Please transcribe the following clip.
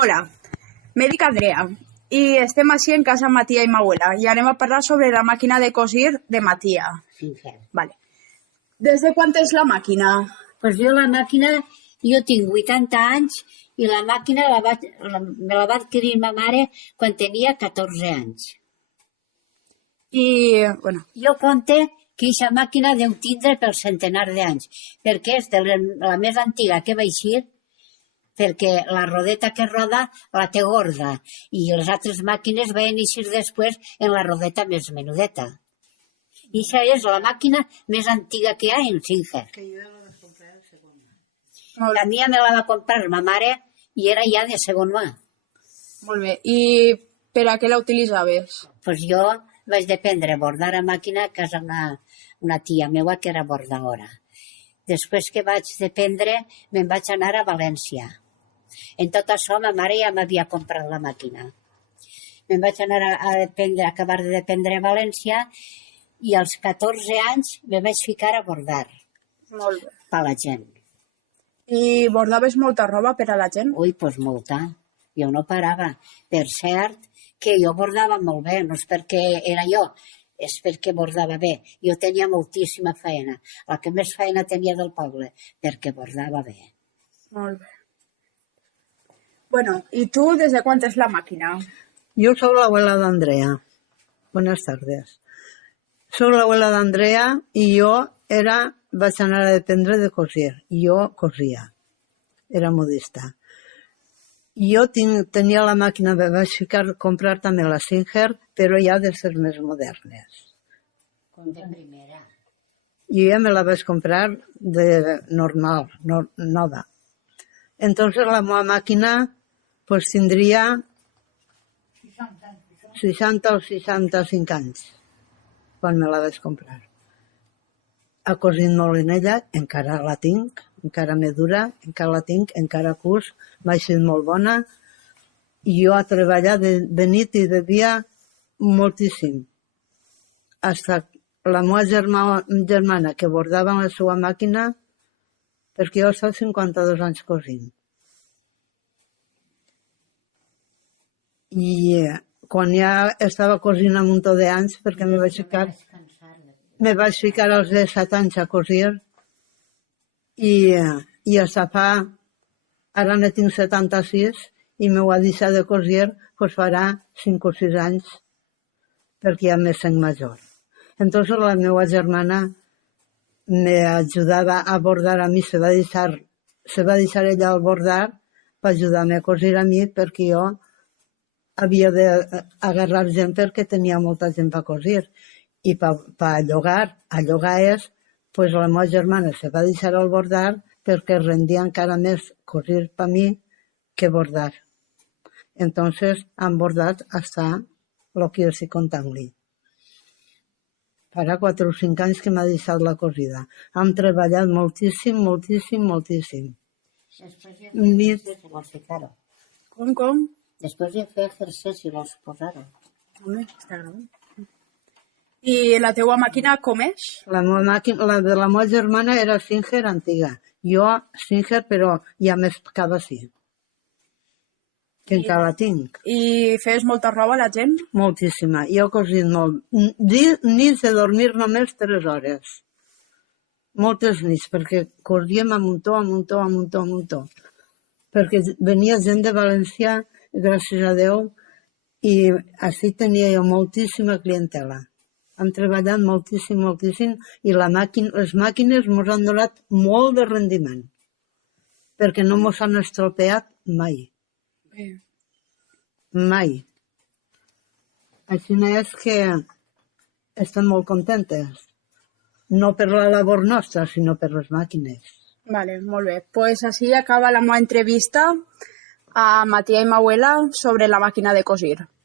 Hola, me dic Andrea i estem així en casa Matia i Mauela i anem a parlar sobre la màquina de cosir de Matia. Sincera. Vale. Des de quan és la màquina? Pues jo la màquina, jo tinc 80 anys i la màquina me la va adquirir ma mare quan tenia 14 anys. I, bueno, Jo conte que aquesta màquina deu tindre pel centenar d'anys, perquè és de la més antiga que va eixir, perquè la rodeta que roda la té gorda i les altres màquines van eixir després en la rodeta més menudeta. I això és la màquina més antiga que hi ha en Singer. La mia me la va comprar ma mare i era ja de segon mà. molt bé. I per a què la utilitzaves? Pues jo vaig aprendre a bordar a màquina a casa una tia meua que era bordadora. Després que vaig aprendre, me'n vaig anar a València. En tot això, ma mare ja m'havia comprat la màquina. Me'n vaig anar a acabar d'aprendre a València i als 14 anys me vaig ficar a bordar Molt bé. per la gent. I bordaves molta roba per a la gent? Ui, pues molta. Jo no parava. Per cert, que jo bordava molt bé, no és perquè era jo, és perquè bordava bé. Jo tenia moltíssima feina, la que més feina tenia del poble, perquè bordava bé. Molt bé. Bueno, ¿y tú desde cuánto es la máquina? Yo soy la abuela de Andrea. Buenas tardes. Soy la abuela de Andrea y yo vaig anar a aprendre de cosir. Jo cosia. Era modista. Jo tenia la màquina, vaig comprar també la Singer, però ja de ser més modernes. Com de primera. Jo ja me la vaig comprar de normal, nova. Entonces la meva màquina pues tindria 60 o 65 anys quan me la vaig comprar. Ha cosit molt en ella, encara la tinc, encara me dura, encara la tinc, encara cus, m'ha sigut molt bona. I jo he treballat de nit i de dia moltíssim. Hasta la meva germana que bordava amb la seva màquina, perquè jo he estat 52 anys cosint. I quan ja estava cosint un muntó d'anys, perquè me vaig ficar als 17 anys a cosir i hasta ara ne tinc 76 i m'ho ha deixat de cosir pues farà 5 o 6 anys perquè ja me sent major. Entonces la meva germana me ayudava a bordar a mi, se va deixar ella al bordar per ajudar-me a cosir a mi perquè jo havia d'agarrar gent perquè tenia molta gent per cosir. I per llogar és, pues la meva germana se va deixar al bordar perquè rendia encara més cosir per mi que bordar. Entonces han bordat hasta lo que jo estic contant-li. Farà 4 o 5 anys que m'ha deixat la cosida. Hem treballat moltíssim, moltíssim, moltíssim. Després ja feia si vols ficar-ho. Com? Després ja feia exercici si vols posar-ho. Home, està gravant. I la teua màquina com és? La de la meva germana era Singer antiga. Jo Singer, però ja més cava així. Que encara la tinc. I fes molta roba a la gent? Moltíssima. Jo he cosit molt. Nits de dormir només 3 hores. Moltes nits, perquè cosíem a muntó. Perquè venia gent de València, gràcies a Déu, i així tenia jo moltíssima clientela. Hem treballat moltíssim, i les màquines ens han donat molt de rendiment, perquè no ens han estropeat mai. Mai. Així és que estem molt contentes. No per la labor nostra, sinó per les màquines. Vale, molt bé. Pues así acaba la meva entrevista a Matia y Mauela sobre la máquina de cosir.